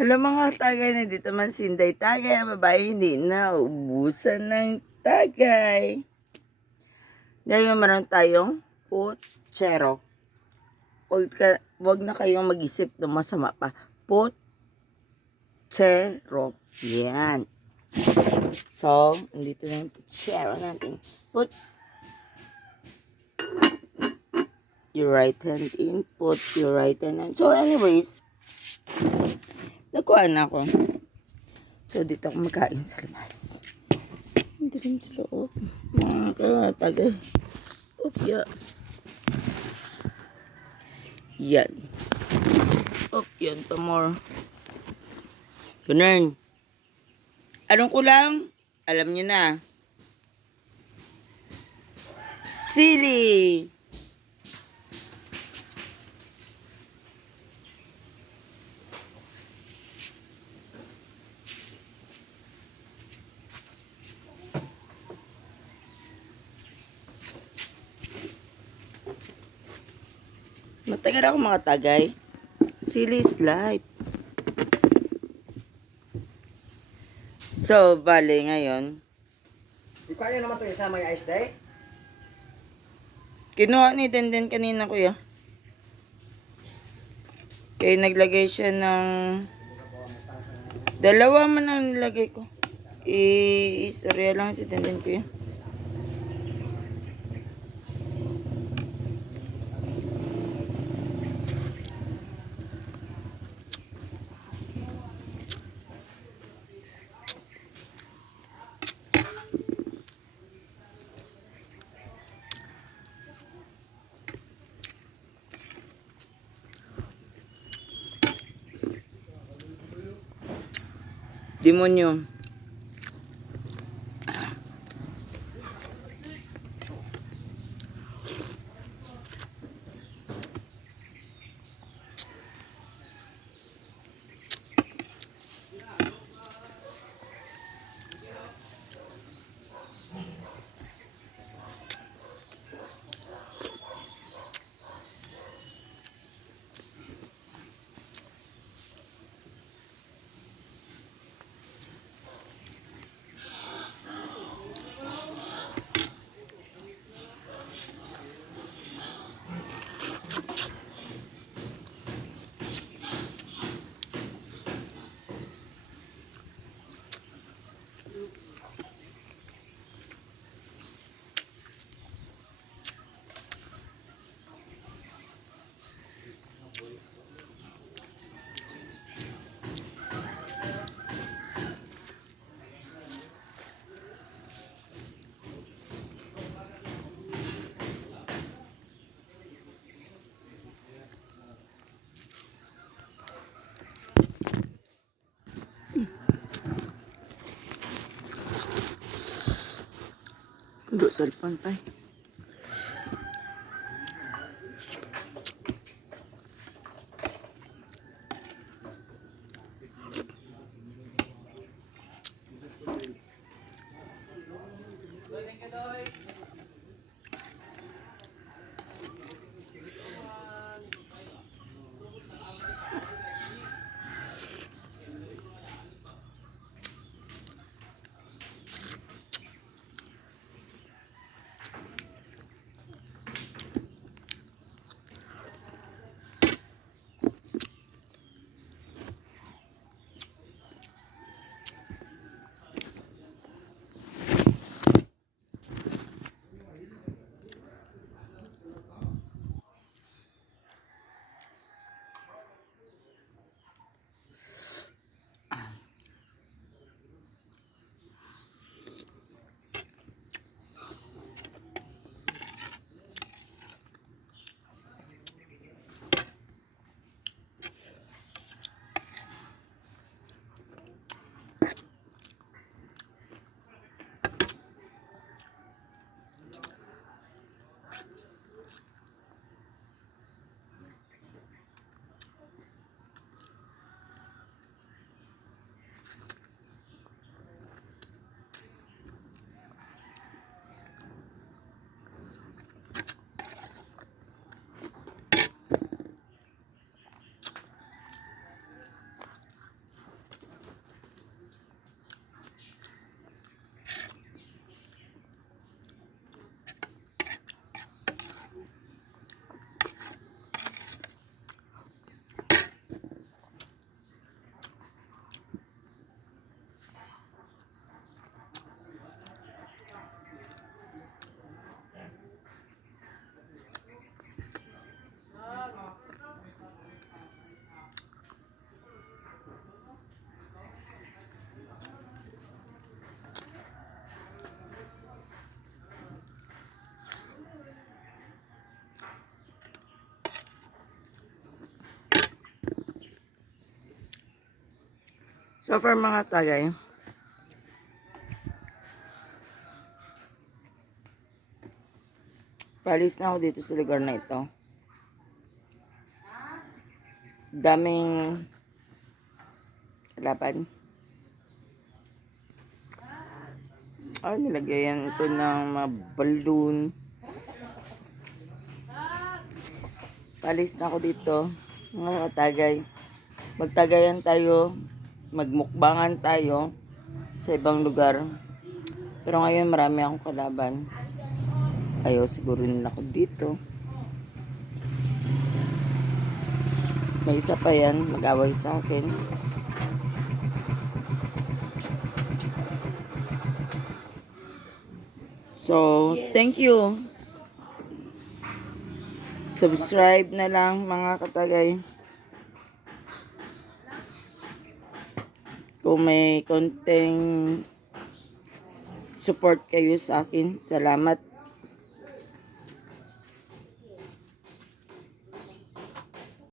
Hello mga tagay, na dito man Sinday Tagay, ang babae hindi na ubusan ng tagay. Ngayon meron tayong putsero. Huwag na kayong mag-isip ng masama pa. Putsero. Yan. So, andito na yung putsero natin. Put your right hand in. Put your right hand in. So, anyways, nakuha na ako. So, dito ako magkain sa labas. Hindi rin sa loob. Mga tagay. Yeah. Yan. Yan pa more. Ganun. Anong kulang? Alam nyo na. Sili. Matagal ako mga tagay. Sili is life. So, bale ngayon. Di kaya naman ito isama yung ice day? Kinuha ni Denden kanina kuya. Kaya naglagay siya ng... Dalawa man ang nilagay ko. Istorya lang si Denden kuya. Demonyo. Dugo cellphone pa. So far mga tagay, palis na ako dito sa lugar na ito. Daming laban. Nilagayan ko ng mga balloon. Palis na ako dito. Mga katagay. Magtagayan tayo. Magmukbangan tayo sa ibang lugar. Pero ngayon marami akong kalaban. Ayaw siguro nila ako dito. May isa pa yan. Mag-away sa akin. So, thank you. Subscribe na lang mga katagay. Kung may konting support kayo sa akin, salamat.